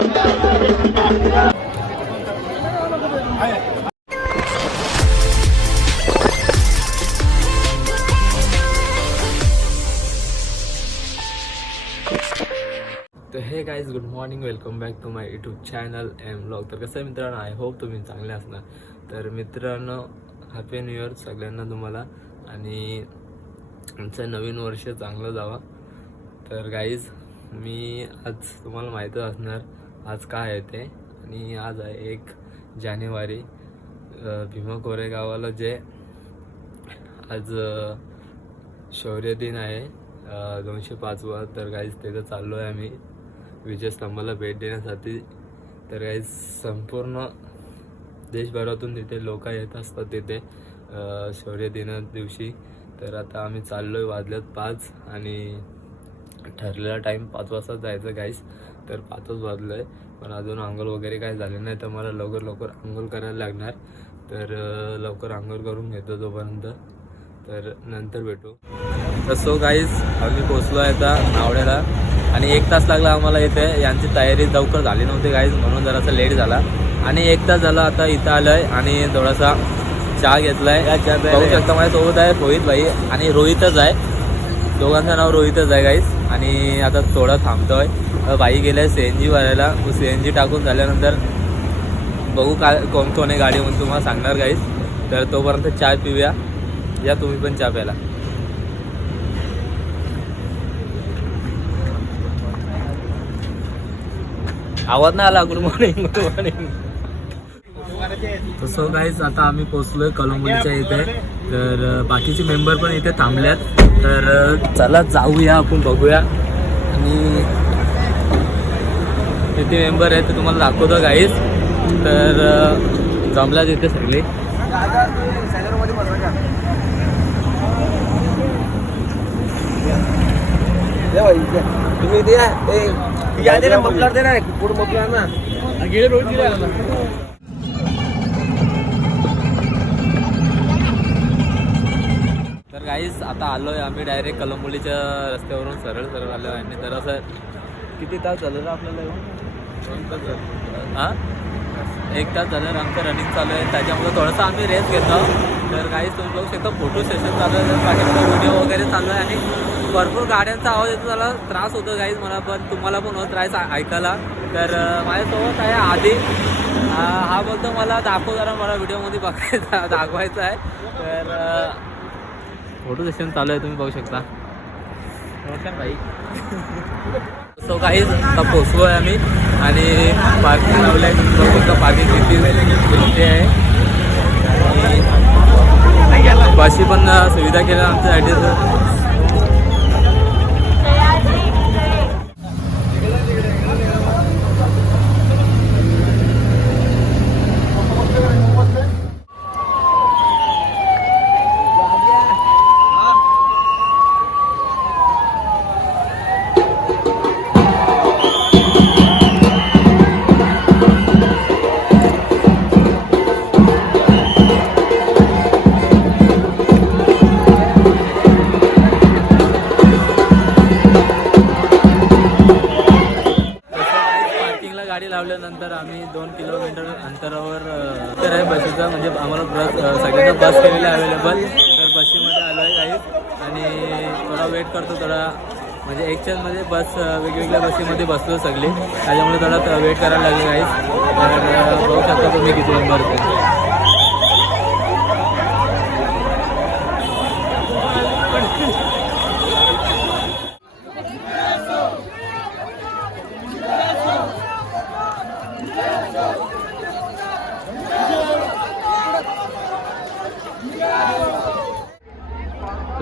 तर hey guys good morning, welcome back to my YouTube channel M blog. तर कसं आहे मित्रांनो, आय होप तुम्ही चांगले असणार. तर मित्रांनो, हॅपी न्यू इयर सगळ्यांना तुम्हाला, आणि आमचं नवीन वर्ष चांगलं जावं. तर गाईज मी आज तुम्हाला माहीतच असणार आज काय आहे ते, आणि आज आहे 1 जानेवारी, भीमा कोरेगावाला जे आज शौर्य दिन आहे 205वा. तर गाईज तिथं चाललो आहे आम्ही विजयस्तंभाला भेट देण्यासाठी. तर गाईज संपूर्ण देशभरातून तिथे लोक येत असतात तिथे शौर्य दिना दिवशी. तर आता आम्ही चाललो आहे, वाजल्यात 5 आणि ठरलेला टाईम 5 वाजता जायचं गाईज. तर 5च वाजलं आहे, पण अजून आंघोळ वगैरे काय झालं नाही, तर मला लवकर आंघोळ करायला लागणार. तर लवकर आंघोळ करून घेतो तोपर्यंत, तर नंतर भेटू. तर सो गाईज आम्ही पोचलो आहे आता नावड्याला, आणि 1 तास लागला आम्हाला इथे. यांची तयारी लवकर झाली नव्हती गाईज, म्हणून जरासा लेट झाला. आणि 1 तास झाला आता इथं आलो आहे, आणि थोडासा चहा घेतला आहे. बघू शकता माझ्यासोबत आहे रोहित भाई आणि रोहितच आहे, दोघांचं नाव रोहितच आहे गाईज. आणि आता थोडं थांबतो आहे, भाई गेलं आहे CNG भरायला. CNG टाकून झाल्यानंतर बघू काय कोण आहे गाडी म्हणून तुम्हाला सांगणार गाईज. तर तोपर्यंत चहा पिऊया, या तुम्ही पण चहा प्यायला. आवाज नाही आला. Good morning. तसं गाईज आता आम्ही पोचलोय कलंबोलीच्या इथे. तर बाकीचे मेंबर पण इथे थांबल्यात. तर चला जाऊया, आपण बघूया. आणि किती मेंबर आहेत ते तुम्हाला दाखवतो गाईज. तर जमल्यात इथे सगळे. तुम्ही दे ना मफलर दे ना, पुढे मफलर ना गेले रोड दिला ना. तर गाईज आता आलोय आम्ही डायरेक्ट कलंबोलीच्या रस्त्यावरून सरळ आलो आहे. आणि तर असं किती तास झालं ना आपल्याला येऊन? 2 तास झालं. हां, 1 तास झालं आमचं रनिंग चालू आहे, त्याच्यामुळे थोडंसं आम्ही रेस्ट घेतो. तर गाईज तुम्ही बघू शकता फोटो सेशन चालू आहे, पाठीमध्ये व्हिडिओ वगैरे चालू आहे, आणि भरपूर गाड्यांचा आवाज येतो. त्याला त्रास होतो गाईज मला, पण तुम्हाला पण होत राहायचं ऐकायला. तर माझ्यासोबत आहे आधी. हा बोलतो मला दाखव जरा, मला व्हिडिओमध्ये बघायचा दाखवायचं आहे. तर फोटो सेशन चालू आहे, तुम्ही बघू शकता. नमस्कार भाई. सो गाईज आता पोचलो आहे आम्ही, आणि पार्किंग लावलं आहे. तुम्ही बघू शकता पार्किंग किती आहे. आणि बसची पण सुविधा केल्या आमच्यासाठी. गाडी लावल्यानंतर आम्ही 2 किलोमीटर अंतरावर तर आहे बसीचा, म्हणजे आम्हाला बस सगळ्यांना बस केलेली अवेलेबल. तर बशीमध्ये आलो आहे काही, आणि थोडा वेट करतो थोडा, म्हणजे एक्सचेंजमध्ये बस वेगवेगळ्या बसीमध्ये बसलो सगळे, त्याच्यामुळे थोडा वेट करायला लागेल काही. तर बघू शकता तुम्ही किती नंबर होते.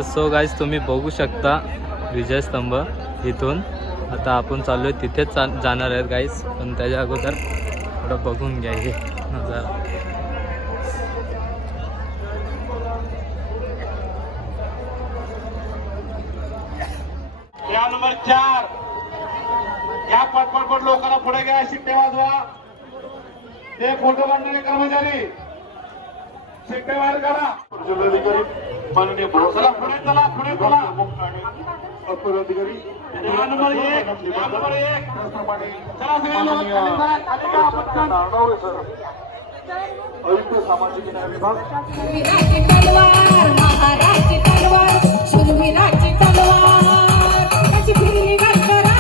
सो गाईज तुम्ही बघू शकता विजयस्तंभ इथून. आता आपण चालू आहे तिथेच जाणार आहेत गाईज, पण त्याच्या अगोदर थोडं बघून घ्या हे नजारा. या नंबर 4 या पटपट लोकांना पुढे घ्या, शिट्टे वाजवा. ते फोटो काढणारे कर्मचारी शिट्टे वार करा. जिल्हाधिकारी माननीय चला पुढे चला. अप्पर अधिकारी नंबर 1 नंबर 1 चला सगळे लोक खाली का पटकन नाव सर आयुक्त सामाजिक न्याय विभाग शूरवीराची तलवार महाराजची तलवार शूरवीराची तलवार त्याची फिरली गडकरा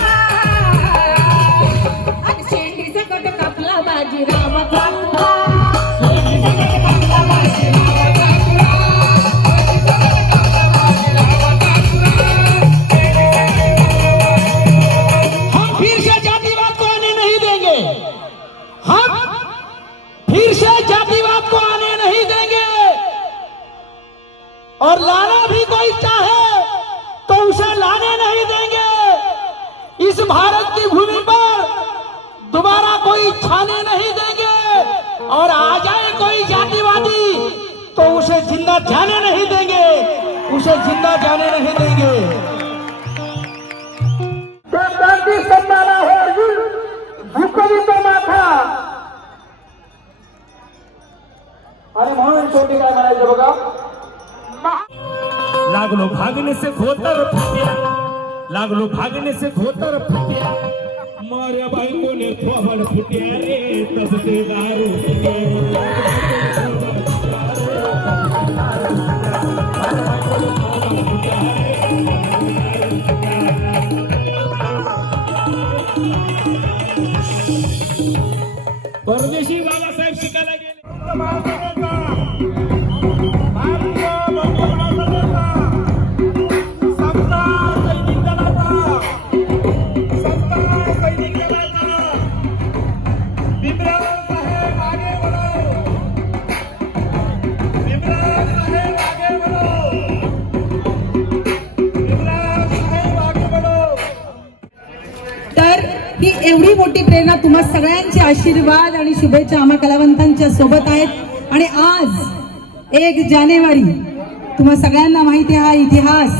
आणि शेंडी सकट कापला बाजीराव काकुळा शेंडी सकट कापला बाजीराव काकुळा हम फिर से जातिवाद को आने नहीं देंगे हम फिर से जातिवाद को आने नहीं देंगे और लाना भी कोई चाहे तो उसे लाने नहीं देंगे इस भारत की भूमि पर दोबारा कोई छाने नहीं देंगे और आ जाए कोई जातिवादी तो उसे जिंदा जाने नहीं देंगे उसे जिंदा जाने नहीं देंगे आणि म्हणून शेवटी काय म्हणायचं बघा लागलो भागने से धोतर फुट्या लागलो भागने से धोतर फुट्या मार्या बायकोने थोबड फुट्या रे तस ते दारू परदेशी बाबासाहेब शिकायला गेले तर ही एवढी मोठी प्रेरणा तुम्हा सगळ्यांचे आशीर्वाद आणि शुभेच्छा आम्हा कलावंतांच्या सोबत आहेत आणि आज 1 जानेवारी तुम्हा सगळ्यांना माहिती आहे हा इतिहास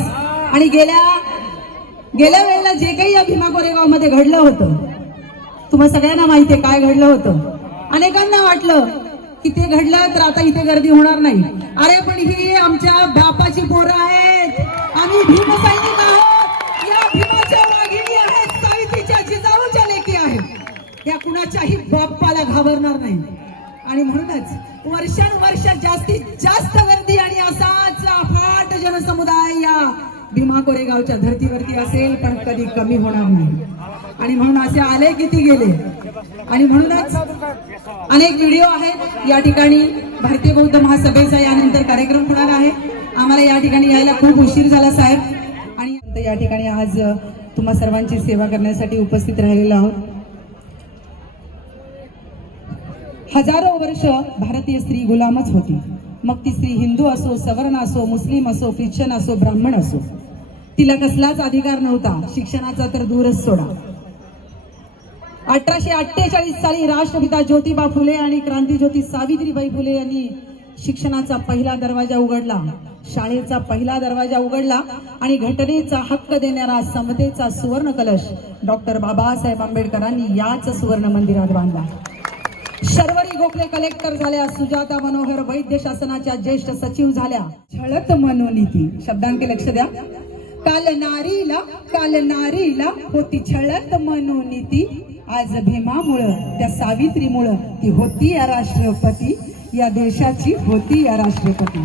आणि गेल्या वेळेला जे काही या भीमा कोरेगाव मध्ये घडलं होतं तुम्हा सगळ्यांना माहिती आहे काय घडलं होतं. अनेकांना वाटलं की ते घडलं तर आता इथे गर्दी होणार नाही. अरे पण ही आमच्या बापाची पोरं आहेत, आम्ही भीमसैनिक आहोत, या भीमाच्या वाघिणी आहेत, सावित्रीच्या जिजाऊच्या लेकी आहेत, या कुणाच्याही बाप्पाला घाबरणार नाही. आणि म्हणूनच वर्षानुवर्ष जास्तीत जास्त गर्दी आणि असाच अफाट जनसमुदाय या भीमा कोरेगावच्या धर्तीवरती असेल पण कधी कमी होणार नाही. आणि म्हणून असे आले किती गेले. आणि म्हणूनच अनेक व्हिडिओ आहेत. या ठिकाणी भारतीय बौद्ध महासभेचा यानंतर कार्यक्रम होणार आहे. आम्हाला या ठिकाणी यायला खूप उशीर झाला साहेब. आणि या ठिकाणी आज तुम्हा सर्वांची सेवा करण्यासाठी उपस्थित राहिलेलो आहोत. हजारो वर्ष भारतीय स्त्री गुलामच होती. मग ती स्त्री हिंदू असो, सवर्ण असो, मुस्लिम असो, ख्रिश्चन असो, ब्राह्मण असो, तिला कसलाच अधिकार नव्हता. शिक्षणाचा तर दूरच सोडा. 1848 साली राष्ट्रपिता ज्योतिबा फुले आणि क्रांतीज्योती सावित्रीबाई फुले यांनी शिक्षणाचा पहिला दरवाजा उघडला, शाळेचा पहिला दरवाजा उघडला आणि घटनेचा हक्क देणारा समतेचा सुवर्ण कलश डॉक्टर बाबासाहेब आंबेडकरांनी याच सुवर्ण मंदिरात बांधला. शर्वरी गोखले कलेक्टर झाल्या, सुजाता मनोहर वैद्य शासनाच्या ज्येष्ठ सचिव झाल्या. छळत मनोनीती शब्दांके लक्ष द्या. काल नारीला होती छळत मनोनीती, आज भीमामुळं त्या सावित्रीमुळं ती होती या राष्ट्रपती, या देशाची होती या राष्ट्रपती.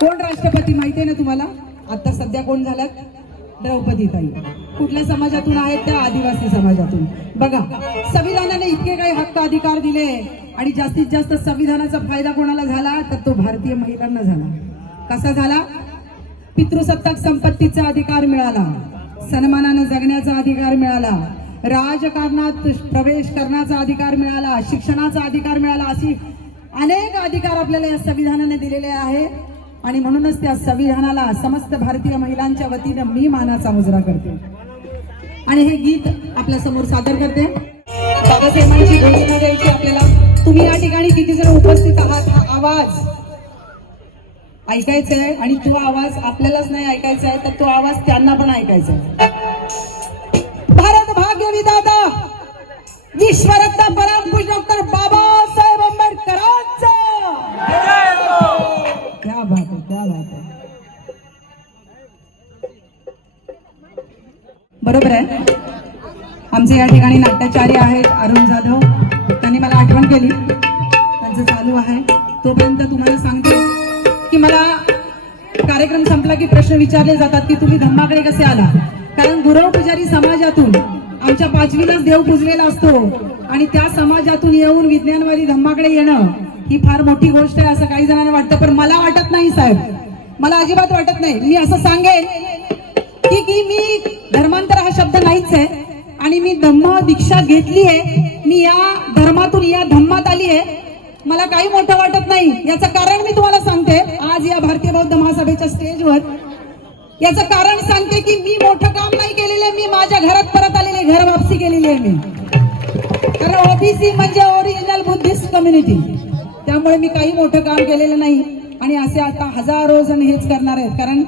कोण राष्ट्रपती माहितीये ना तुम्हाला? आता सध्या कोण झाल्यात? द्रौपदीताई. कुठल्या समाजातून आहेत? त्या आदिवासी समाजातून. बघा, संविधानाने इतके काही हक्क अधिकार दिले आणि जास्तीत जास्त संविधानाचा फायदा कोणाला झाला तर तो भारतीय महिलांना झाला. कसा झाला? पितृसत्ताक संपत्तीचा अधिकार मिळाला, सन्मानाने जगण्याचा अधिकार मिळाला, राजकारणात प्रवेश करण्याचा अधिकार मिळाला, शिक्षणाचा अधिकार मिळाला. अशी अनेक अधिकार आपल्याला या संविधानाने दिलेले आहे. आणि म्हणूनच त्या संविधानाला समस्त भारतीय महिलांच्या वतीने मी मानाचा मुजरा करते आणि हे गीत आपल्या समोर सादर करते. बाबासाहेबांची घोषणा द्यायची आपल्याला. तुम्ही या ठिकाणी किती जण उपस्थित आहात? हा आवाज ऐकायचा आहे आणि तो आवाज आपल्यालाच नाही ऐकायचा आहे तर तो आवाज त्यांना पण ऐकायचा आहे. भारत भाग्य विधाता विश्वरत्न परमपूज्य डॉक्टर बाबासाहेब आंबेडकरांचा क्या बात है, क्या बात है. आमचे या ठिकाणी नाट्याचार्य आहेत अरुण जाधव, त्यांनी मला आठवण केली, त्यांचं चालू आहे. तोपर्यंत तुम्हाला सांगते की मला कार्यक्रम संपला की प्रश्न विचारले जातात की तुम्ही धम्माकडे कसे आला. कारण गुरव पुजारी समाजातून आमच्या 5वीलाच देव पुजलेला असतो आणि त्या समाजातून येऊन विज्ञानवादी धम्माकडे येणं ही फार मोठी गोष्ट आहे असं काही जणांना वाटतं, पण मला वाटत नाही साहेब, मला अजिबात वाटत नाही. मी असं सांगेन की मी धर्मांतर हा शब्द नाहीच आहे आणि मी धम्म दीक्षा घेतली आहे, मी या धर्मातून या धम्मात आली आहे, मला काही मोठं वाटत नाही. याचं कारण मी तुम्हाला सांगते आज या भारतीय बौद्ध महासभेच्या स्टेजवर. याचं कारण सांगते की मी मोठं काम नाही केलेलं आहे, मी माझ्या घरात परत आलेले, घर वापसी केलेली आहे मी. कारण ओबीसी म्हणजे ओरिजिनल बुद्धिस्ट कम्युनिटी, त्यामुळे मी काही मोठं काम केलेलं नाही आणि असे आता हजारो जण हेच करणार आहेत, कारण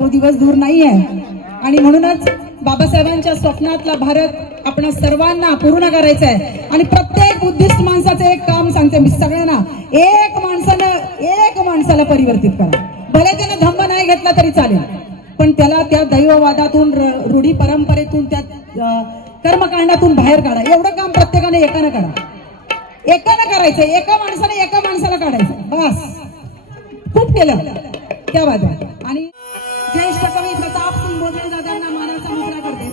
तो दिवस दूर नाही आहे. आणि म्हणूनच बाबासाहेबांच्या स्वप्नातला भारत आपण सर्वांना पूर्ण करायचा आहे. आणि प्रत्येक बुद्धिस्ट माणसाचं एक काम सांगते मी सगळ्यांना, एक माणसाला परिवर्तित करा. भले त्याने धम्म नाही घेतला तरी चालेल, पण त्याला त्या दैववादातून, रूढी परंपरेतून, त्या कर्मकांडातून बाहेर काढा. एवढं काम प्रत्येकाने एकानं करा, एकानं करायचं, एका माणसाला काढायचं, बस. खूप केलं त्या वाद्यात. आणि ज्येष्ठ कवी प्रताप सिंग बोधले दादांना मानाचा मुजरा करते.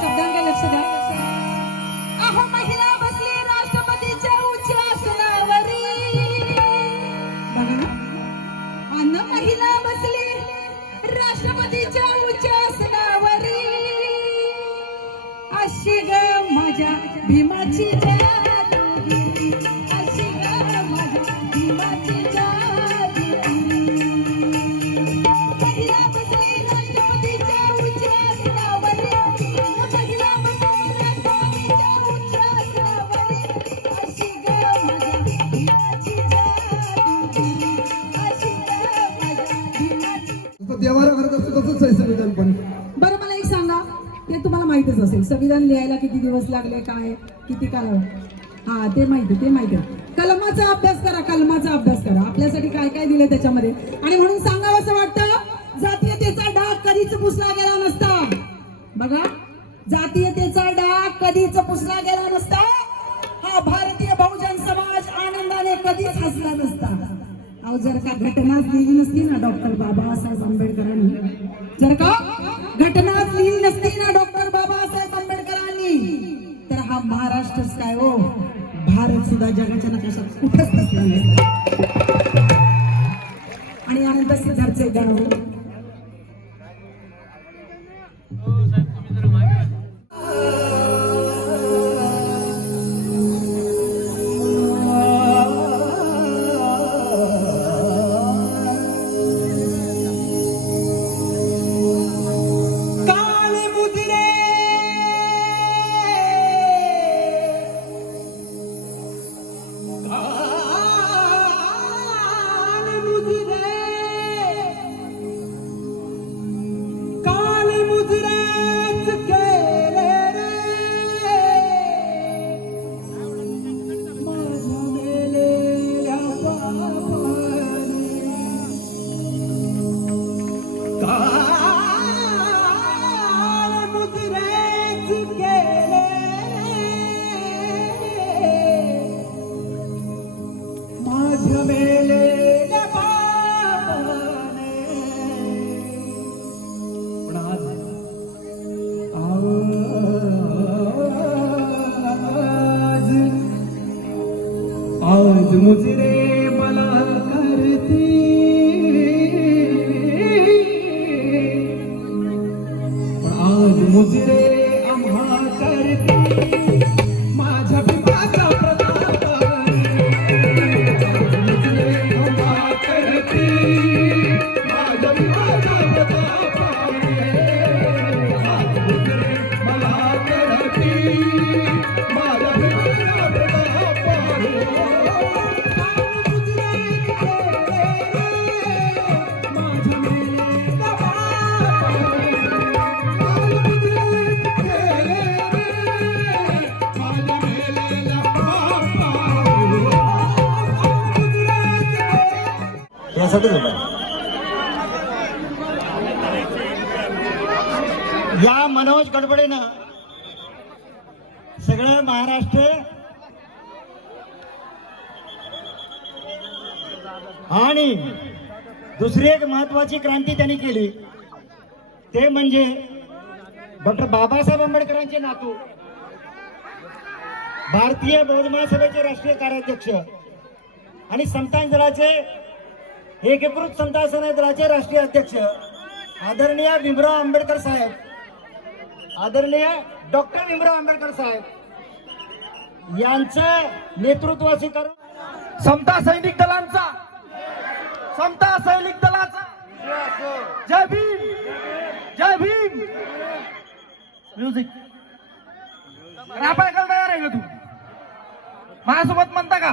शब्दांकडे लक्ष द्या. अहो महिला बसली राष्ट्रपतीच्या उच्च आसनावरी, बघा, अन्न महिला बसली राष्ट्रपतीच्या उच्च आसनावरी, अशी ग माझ्या भीमाची जादूगिरी, अशी ग माझ्या भीमाची जादूगिरी. महिला बसली राष्ट्रपतीच्या उच्च आसनावरी, महिला बसली राष्ट्रपतीच्या उच्च आसनावरी, अशी ग माझ्या भीमाची जादूगिरी, अशी ग माझ्या भीमाची. देवाला करत असतो तसंच आहे संविधान पण. बरं मला एक सांगा, ते तुम्हाला माहितच असेल संविधान लिहायला किती दिवस लागले, काय किती काळ, हा ते माहिती आहे. कलमाचा अभ्यास करा, कलमाचा अभ्यास करा, आपल्यासाठी काय काय दिले त्याच्यामध्ये. आणि म्हणून सांगावं असं वाटतं, जातीयतेचा डाग कधीच पुसला गेला नसता. बघा, जातीयतेचा डाग कधीच पुसला गेला नसता. हा भारतीय बहुजन समाज आनंदाने कधीच हसला नसता. अहो जर का घटनाच लिहिली नसती ना डॉक्टर बाबासाहेब आंबेडकरांनी, जर का घटनाच लिहिली नसती ना डॉक्टर बाबासाहेब आंबेडकरांनी, तर हा महाराष्ट्रच काय हो, भारत सुद्धा जगाच्या नकाशात कुठंच नसला नसता. आणि आनंद सिद्धार्थचे गाणं यासाठीच होता. या मनोज गडबडेनं सगळं महाराष्ट्र आणि दुसरी एक महत्वाची क्रांती त्यांनी केली, ते म्हणजे डॉक्टर बाबासाहेब आंबेडकरांचे नातू, भारतीय बौद्ध महासभेचे राष्ट्रीय कार्याध्यक्ष आणि समतान दलाचे एकीकृत समता सेना दलाचे राष्ट्रीय अध्यक्ष आदरणीय भीमराव आंबेडकर साहेब, आदरणीय डॉक्टर भीमराव आंबेडकर साहेब यांचं नेतृत्व स्वीकारून समता सैनिक दलांचा, समता सैनिक दलाचा जय भीम, जय भीम. म्युझिक रापाय तयार आहे का तू? माझ्यासोबत म्हणता का?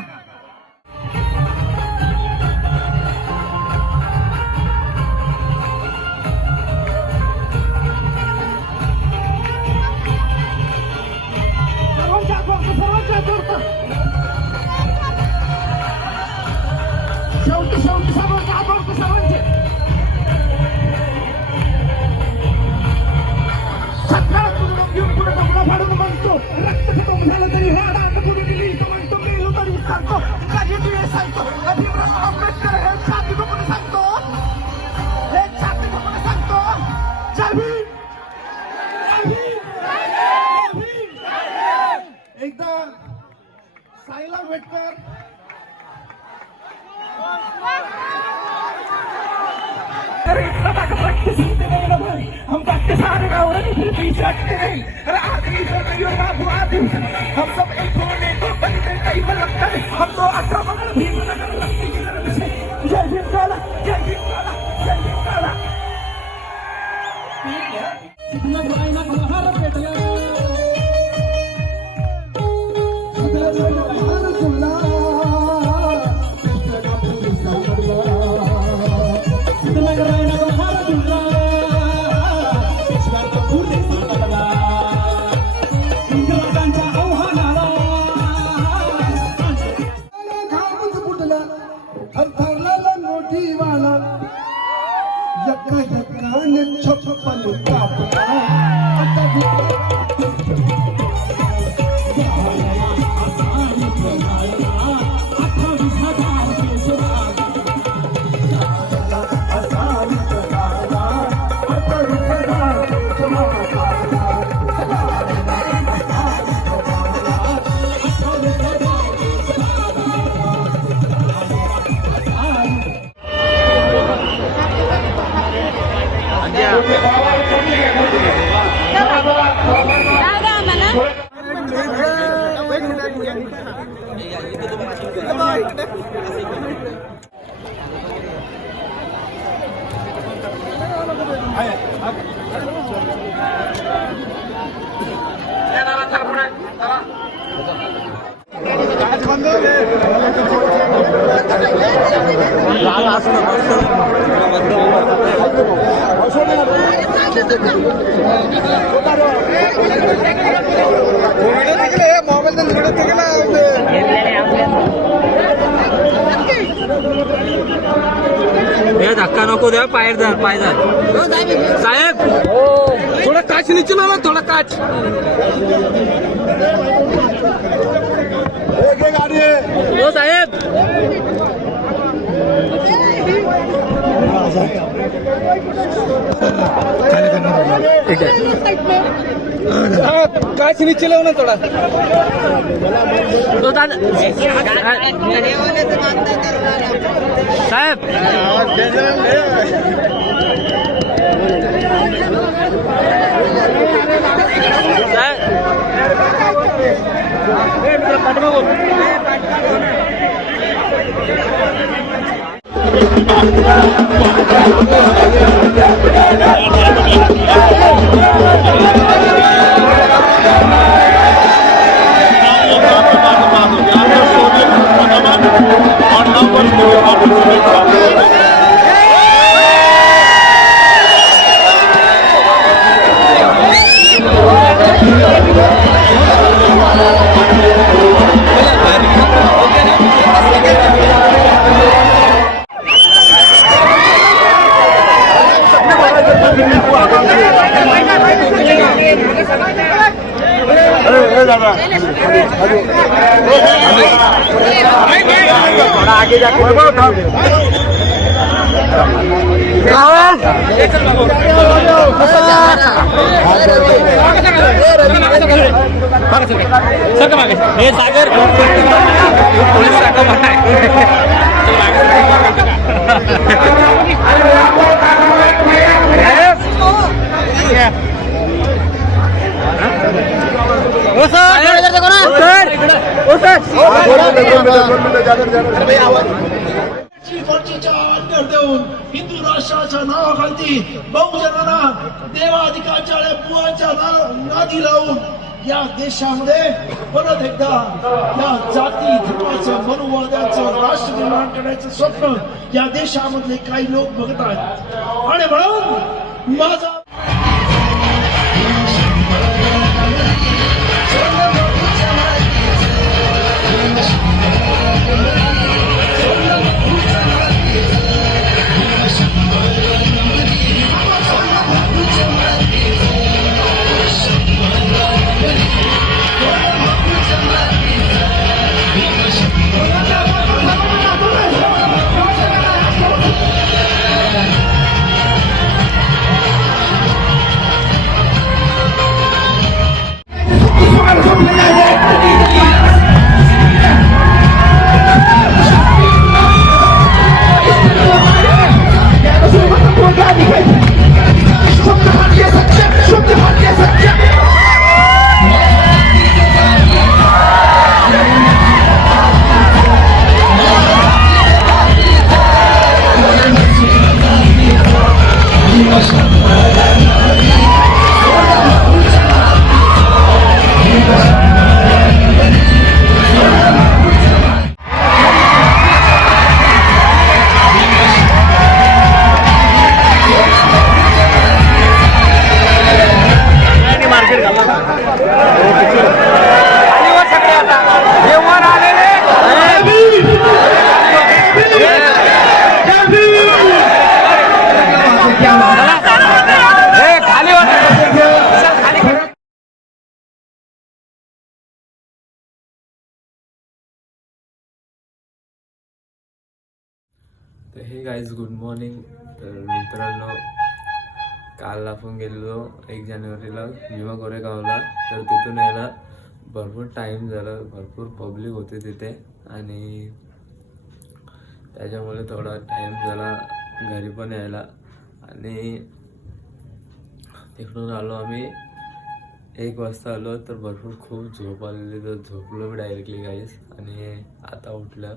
शेवटी सर्वांचे सकाळ तुझं घेऊन पुढे डोंगरा फाडून म्हणतो, रक्त खतम झालं तरी राडा पुढे गेली तो म्हणतो, मेलो तरी सांगतो, काही तू हे सांगतो, भीमराव आंबेडकर हे छाती कोणी सांगतो, हे छाती कोणी सांगतो, जय भीम, जय भीम, जय भीम. एकदा साईला आंबेडकर हम बाकी सारे गाँव फिर पीछे हटते नहीं, आदमी हम सब एक होने को बनते कई बार लगता है, हम तो आक्रमण भीम नगर लगती की तरफ से. जय भीम काला, जय भीम काला, जय भीम काला. धक्का नको द्या, पाय साहेब थोडा काच नीचे ना, थोडा काच. हो साहेब काच नीचे लाव ना थोडा. साहेब वैभव थांब. वरचीच्या अंतर देऊन हिंदू राष्ट्राच्या नावाखाली बहुजनांना देवाधिकाच्या बुवाच्या नादी लावून या देशामध्ये परत एकदा या जाती धर्माचं मनुवादाचं राष्ट्र निर्माण करण्याचं स्वप्न या देशामधले काही लोक बघत आहेत. आणि म्हणून माझा तर हे गाईज गुड मॉर्निंग. तर मित्रांनो, काल आपण गेलेलो 1 जानेवारीला भीमा कोरेगावला. तर तिथून यायला भरपूर टाईम झाला, भरपूर पब्लिक होते तिथे आणि त्याच्यामुळे थोडा टाईम झाला घरी पण यायला. आणि तिकडून आलो आम्ही 1 वाजता आलो. तर भरपूर खूप झोप आलेली, तर झोपलो मी डायरेक्टली गाईज. आणि आता उठलं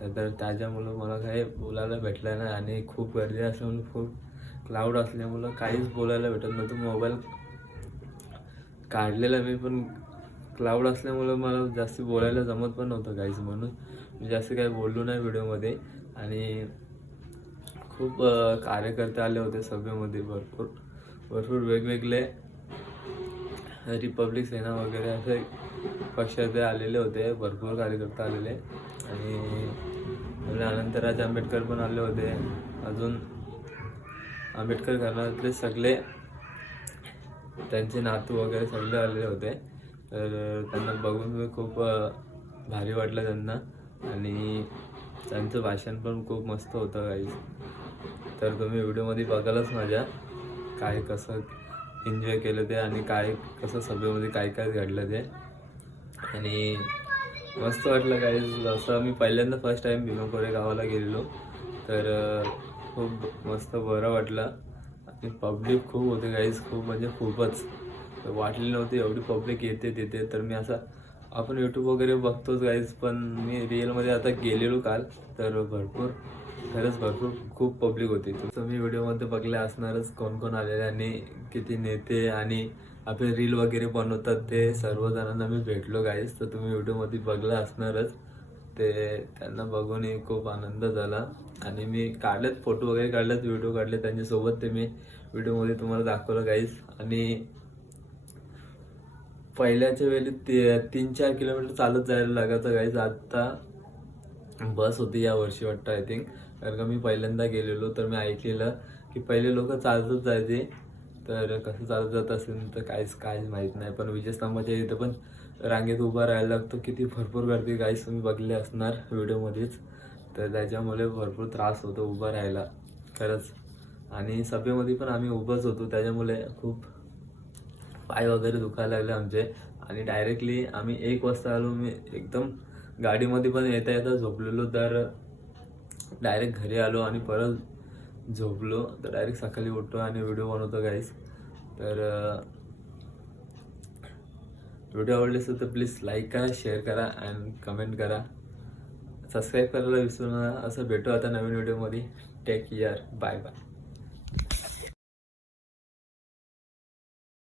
तर त्याच्यामुळं मला काही बोलायला भेटलं नाही. आणि खूप गर्दी असल्यामुळे, खूप क्लाउड असल्यामुळं काहीच बोलायला भेटत नव्हतं. मोबाईल काढलेला मी, पण क्लाउड असल्यामुळं मला जास्त बोलायला जमत पण नव्हतं काहीच, म्हणून मी जास्त काही बोललो नाही व्हिडिओमध्ये. आणि खूप कार्यकर्ते आले होते सभेमध्ये, भरपूर वेगवेगळे रिपब्लिक सेना वगैरे असे पक्षाचे आलेले होते, भरपूर कार्यकर्ते आलेले. आणि अनंतराज आंबेडकर पण आले होते. अजून आंबेडकर घराण्यातले सगळे, त्यांचे नातू वगैरे सगळे आलेले होते. तर त्यांना बघून मी खूप भारी वाटलं त्यांना. आणि त्यांचं भाषण पण खूप मस्त होतं गाईज. तर तुम्ही व्हिडिओमध्ये बघालच माझ्या काय कसं एन्जॉय केलं ते, आणि काय कसं सभेमध्ये काय काय घडलं ते. आणि मस्त वाटलं गाईज. जसं मी पहिल्यांदा फर्स्ट टाईम भीमा कोरेगावला गेलेलो, तर खूप मस्त बरं वाटलं. आणि पब्लिक खूप होते गाईज, खूप म्हणजे खूपच. वाटली नव्हती एवढी पब्लिक येते तिथे. तर मी असं, आपण यूट्यूब वगैरे बघतोच गाईज, पण मी रिअलमध्ये आता गेलेलो काल, तर खरंच भरपूर खूप पब्लिक होती. तर मी व्हिडिओमध्ये बघले असणारच कोण कोण आलेले आणि किती नेते आणि आपले रील वगैरे बनवतात ते सर्वजणांना मी भेटलो गाईज. तर तुम्ही व्हिडिओमध्ये बघलं असणारच. ते त्यांना बघून खूप आनंद झाला. आणि मी काढलेत फोटो वगैरे काढलेत, व्हिडिओ काढले त्यांच्यासोबत, ते मी व्हिडिओमध्ये तुम्हाला दाखवलं गाईज. आणि पहिल्याच्या वेळी 3-4 किलोमीटर चालत जायला लागायचं गाईज. आता बस होती या वर्षी वाटतं आय थिंक, कारण का मी पहिल्यांदा गेलेलो. तर मी ऐकलेलं की पहिले लोक चालतच जायचे. तर कसं चालत जात असेल तर काहीच माहीत नाही. पण विजयस्तंभाच्या इथं पण रांगेत उभा राहायला लागतो. किती भरपूर गर्दी गाईज तुम्ही बघले असणार व्हिडिओमध्येच. तर त्याच्यामुळे भरपूर त्रास होतो उभं राहायला खरंच. आणि सभेमध्ये पण आम्ही उभंच होतो, त्याच्यामुळे खूप पाय वगैरे दुखायला लागले आमचे. आणि डायरेक्टली आम्ही 1 वाजता आलो. मी एकदम गाडीमध्ये पण येता येता झोपलेलो, तर डायरेक्ट घरी आलो आणि परत झोपलो. तर डायरेक्ट सकाळी उठतो आणि व्हिडिओ बनवतो गाईस. तर व्हिडिओ आवडले असेल तर प्लीज लाईक करा, शेअर करा अँड कमेंट करा. सबस्क्राईब करायला विसरू नका. असं भेटू आता नवीन व्हिडिओमध्ये. Take care, bye bye.